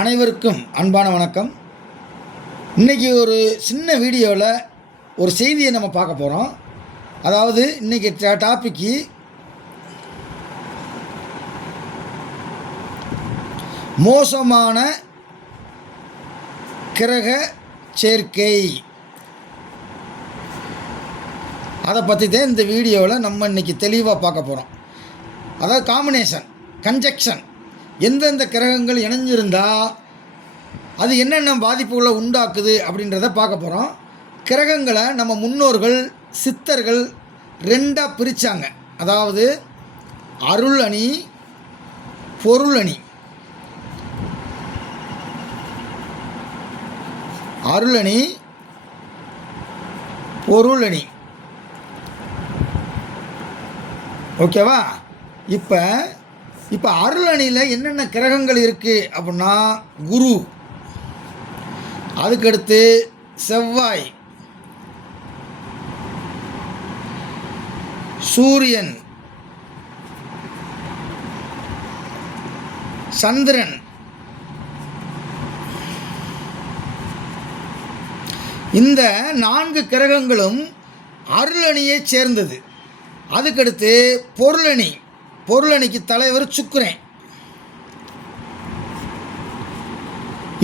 அனைவருக்கும் அன்பான வணக்கம். இன்றைக்கி ஒரு சின்ன வீடியோவில் ஒரு செய்தியை நம்ம பார்க்க போகிறோம். அதாவது இன்றைக்கி டாப்பிக்கு மோசமான கிரக சேர்க்கை. அதை பற்றி தான் இந்த வீடியோவில் நம்ம இன்றைக்கி தெளிவாக பார்க்க போகிறோம். அதாவது காம்பினேஷன், கன்ஜெக்ஷன், எந்தெந்த கிரகங்கள் இணைஞ்சிருந்தால் அது என்னென்ன பாதிப்புகளை உண்டாக்குது அப்படின்றத பார்க்க போகிறோம். கிரகங்களை நம்ம முன்னோர்கள் சித்தர்கள் ரெண்டாக பிரித்தாங்க. அதாவது அருள் அணி, பொருள் அணி. அருள் அணி, பொருள் அணி. ஓகேவா? இப்போ அருள் அணியில் என்னென்ன கிரகங்கள் இருக்குது அப்படின்னா, குரு, அதுக்கடுத்து செவ்வாய், சூரியன், சந்திரன், இந்த 4 கிரகங்களும் அருள் அணியை சேர்ந்தது. அதுக்கடுத்து பொருளணி. பொருளணிக்கு தலைவர் சுக்கிரன்.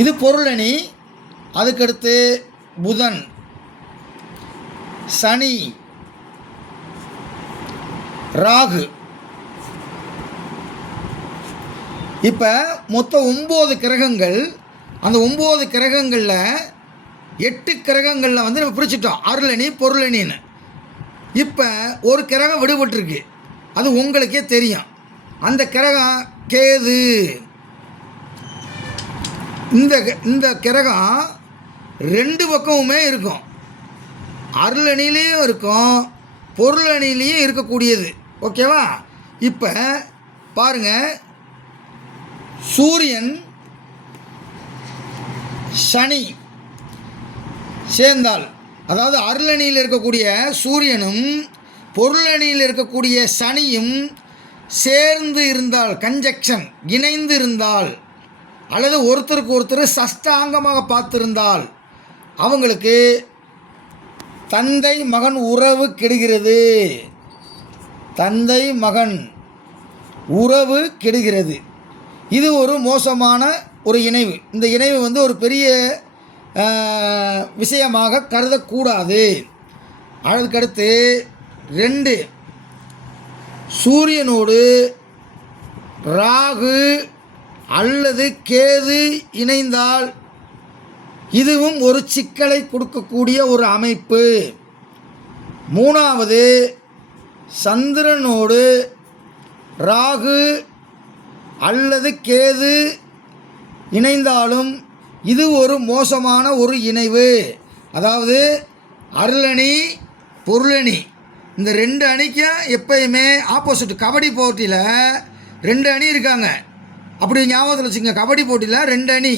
இது பொருளணி. அதுக்கடுத்து புதன், சனி, ராகு. இப்போ மொத்தம் 9 கிரகங்கள். அந்த 9 கிரகங்களில் 8 கிரகங்களில் நம்ம பிரிச்சுட்டோம் அருளணி பொருளணின்னு. இப்போ ஒரு கிரகம் விடுபட்டுருக்கு, அது உங்களுக்கே தெரியும். அந்த கிரகம் கேது. இந்த கிரகம் 2 பக்கமுமே இருக்கும். அருளணிலையும் இருக்கும், பொருளணிலையும் இருக்கக்கூடியது. ஓகேவா? இப்போ பாருங்கள், சூரியன் சனி சேர்ந்தால், அதாவது அருளணியில் இருக்கக்கூடிய சூரியனும் பொருளணியில் இருக்கக்கூடிய சனியும் சேர்ந்து இருந்தால், கன்ஜெக்ஷன், இணைந்து இருந்தால், அல்லது ஒருத்தருக்கு ஒருத்தர் சஷ்டாங்கமாக பார்த்திருந்தால் அவங்களுக்கு தந்தை மகன் உறவு கெடுகிறது. தந்தை மகன் உறவு கெடுகிறது. இது ஒரு மோசமான ஒரு இணைவு. இந்த இணைவு ஒரு பெரிய விஷயமாக கருதக்கூடாது. அதுக்கடுத்து 2 சூரியனோடு ராகு அல்லது கேது இணைந்தால் இதுவும் ஒரு சிக்கலை கொடுக்கக்கூடிய ஒரு அமைப்பு. 3வது சந்திரனோடு ராகு அல்லது கேது இணைந்தாலும் இது ஒரு மோசமான ஒரு இணைவு. அதாவது அருளணி பொருளணி, இந்த 2 அணிக்கும் எப்பயுமே ஆப்போசிட். கபடி போட்டியில் 2 அணி இருக்காங்க, அப்படி ஞாபகத்தில் வச்சுங்க. கபடி போட்டியில் 2 அணி,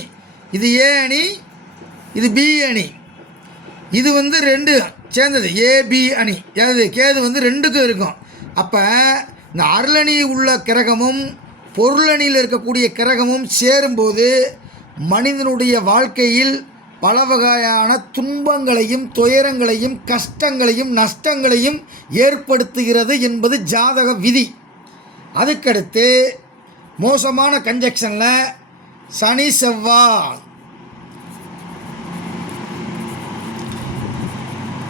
இது ஏ அணி, இது பி அணி. இது 2 சேர்ந்தது ஏபி அணி. அதாவது கேது 2க்கும் இருக்கும். அப்போ இந்த அருளணி உள்ள கிரகமும் பொருளணியில் இருக்கக்கூடிய கிரகமும் சேரும்போது மனிதனுடைய வாழ்க்கையில் பல வகையான துன்பங்களையும் துயரங்களையும் கஷ்டங்களையும் நஷ்டங்களையும் ஏற்படுத்துகிறது என்பது ஜாதக விதி. அதுக்கடுத்து மோசமான கன்ஜெக்ஷனில் சனி செவ்வாய்.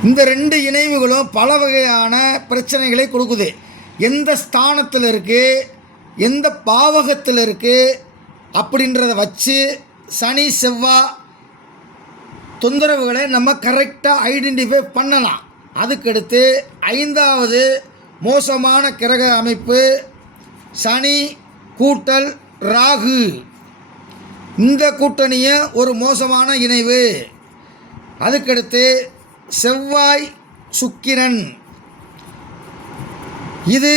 இந்த 2 இணைவுகளும் பல வகையான பிரச்சனைகளை கொடுக்குது. எந்த ஸ்தானத்தில் இருக்குது, எந்த பாவகத்தில் இருக்குது அப்படின்றத வச்சு சனி செவ்வாய் தொந்தரவுகளை நம்ம கரெக்டாக ஐடென்டிஃபை பண்ணலாம். அதுக்கடுத்து 5வது மோசமான கிரக அமைப்பு சனி கூட்டல் ராகு. இந்த கூட்டணியும் ஒரு மோசமான இணைவு. அதுக்கடுத்து செவ்வாய் சுக்கிரன். இது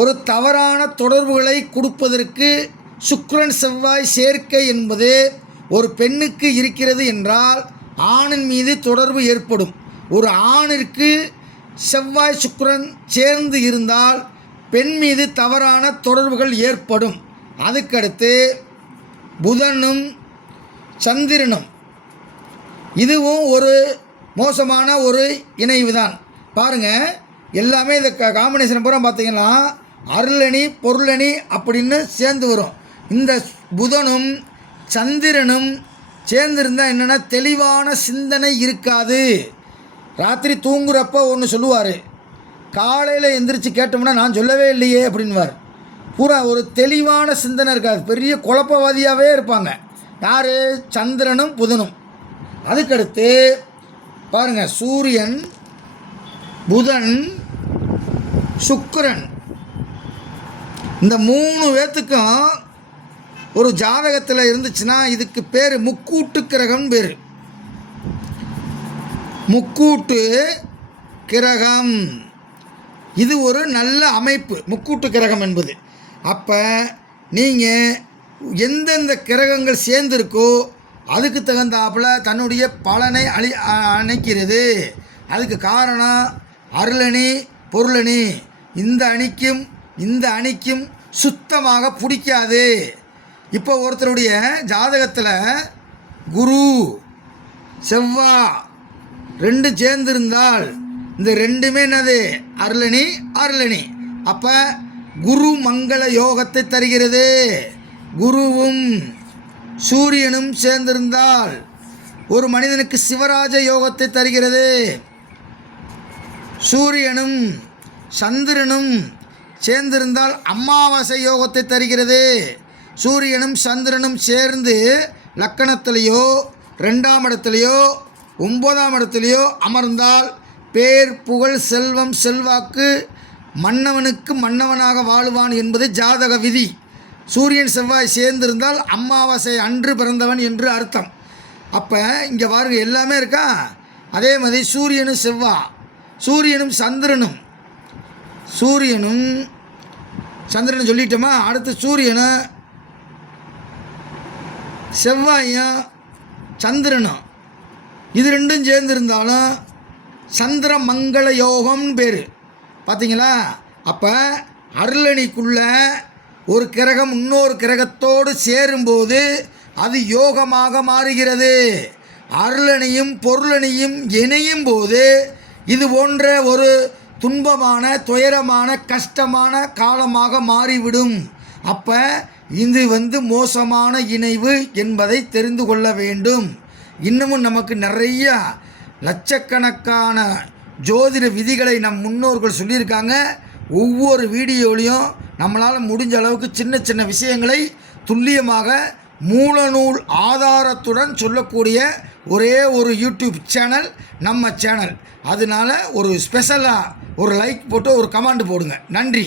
ஒரு தவறான தொடர்புகளை கொடுப்பதற்கு சுக்கிரன் செவ்வாய் சேர்க்கை என்பது ஒரு பெண்ணுக்கு இருக்கிறது என்றால் ஆணின் மீது தொடர்பு ஏற்படும். ஒரு ஆணிற்கு செவ்வாய் சுக்கிரன் சேர்ந்து இருந்தால் பெண் மீது தவறான தொடர்புகள் ஏற்படும். அதுக்கடுத்து புதனும் சந்திரனும், இதுவும் ஒரு மோசமான ஒரு இணைவு தான். பாருங்கள், எல்லாமே இந்த காம்பினேஷன் பூரா பார்த்திங்கன்னா அருளணி பொருளணி அப்படின்னு சேர்ந்து வரும். இந்த புதனும் சந்திரனும் சேர்ந்துருந்தால் என்னென்னா தெளிவான சிந்தனை இருக்காது. ராத்திரி தூங்குறப்போ ஒன்று சொல்லுவார், காலையில் எந்திரிச்சு கேட்டோம்னா நான் சொல்லவே இல்லையே அப்படின்வார். பூரா ஒரு தெளிவான சிந்தனை இருக்காது, பெரிய குழப்பவாதியாகவே இருப்பாங்க. யார்? சந்திரனும் புதனும். அதுக்கடுத்து பாருங்கள், சூரியன், புதன், சுக்கிரன், இந்த 3 பேர்த்துக்கும் ஒரு ஜாதகத்தில் இருந்துச்சுன்னா இதுக்கு பேர் முக்கூட்டு கிரகம் பேர். முக்கூட்டு கிரகம் இது ஒரு நல்ல அமைப்பு, முக்கூட்டு கிரகம் என்பது. அப்போ நீங்கள் எந்தெந்த கிரகங்கள் சேர்ந்துருக்கோ அதுக்கு தகுந்தாப்பில் தன்னுடைய பலனை அணைக்கிறது. அதுக்கு காரணம் அருளணி பொருளணி. இந்த அணிக்கும் இந்த அணிக்கும் சுத்தமாக பிடிக்காது. இப்போ ஒருத்தருடைய ஜாதகத்தில் குரு செவ்வாய் 2 சேர்ந்திருந்தால் இந்த 2மே என்னது? அருளணி அருளணி. அப்போ குரு மங்கள யோகத்தை தருகிறது. குருவும் சூரியனும் சேர்ந்திருந்தால் ஒரு மனிதனுக்கு சிவராஜ யோகத்தை தருகிறது. சூரியனும் சந்திரனும் சேர்ந்திருந்தால் அமாவாசை யோகத்தை தருகிறது. சூரியனும் சந்திரனும் சேர்ந்து லக்கணத்திலேயோ 2ஆம் இடத்துலையோ 9ஆம் இடத்துலையோ அமர்ந்தால் பேர் புகழ் செல்வம் செல்வாக்கு, மன்னவனுக்கு மன்னவனாக வாழுவான் என்பது ஜாதக விதி. சூரியன் செவ்வாய் சேர்ந்திருந்தால் அமாவாசை அன்று பிறந்தவன் என்று அர்த்தம். அப்போ இங்கே பாருங்க, எல்லாமே இருக்கா. அதே மாதிரி சூரியனும் செவ்வாய், சூரியனும் சந்திரனும், சூரியனும் சந்திரனும் சொல்லிட்டோமா. அடுத்து சூரியனும் செவ்வாயும் சந்திரனும் இது 2ம் சேர்ந்துருந்தாலும் சந்திர மங்கள யோகம்னு பேர். பார்த்தீங்களா? அப்போ அருளணிக்குள்ள ஒரு கிரகம் இன்னொரு கிரகத்தோடு சேரும்போது அது யோகமாக மாறுகிறது. அருளணியும் பொருளணியும் இணையும் போது இது போன்ற ஒரு துன்பமான துயரமான கஷ்டமான காலமாக மாறிவிடும். அப்போ இது மோசமான இணைவு என்பதை தெரிந்து கொள்ள வேண்டும். இன்னமும் நமக்கு நிறைய லட்சக்கணக்கான ஜோதிட விதிகளை நம் முன்னோர்கள் சொல்லியிருக்காங்க. ஒவ்வொரு வீடியோலையும் நம்மளால் முடிஞ்ச அளவுக்கு சின்ன சின்ன விஷயங்களை துல்லியமாக மூலநூல் ஆதாரத்துடன் சொல்லக்கூடிய ஒரே ஒரு யூடியூப் சேனல் நம்ம சேனல். அதனால் ஒரு ஸ்பெஷலாக ஒரு லைக் போட்டு ஒரு கமெண்ட் போடுங்க. நன்றி.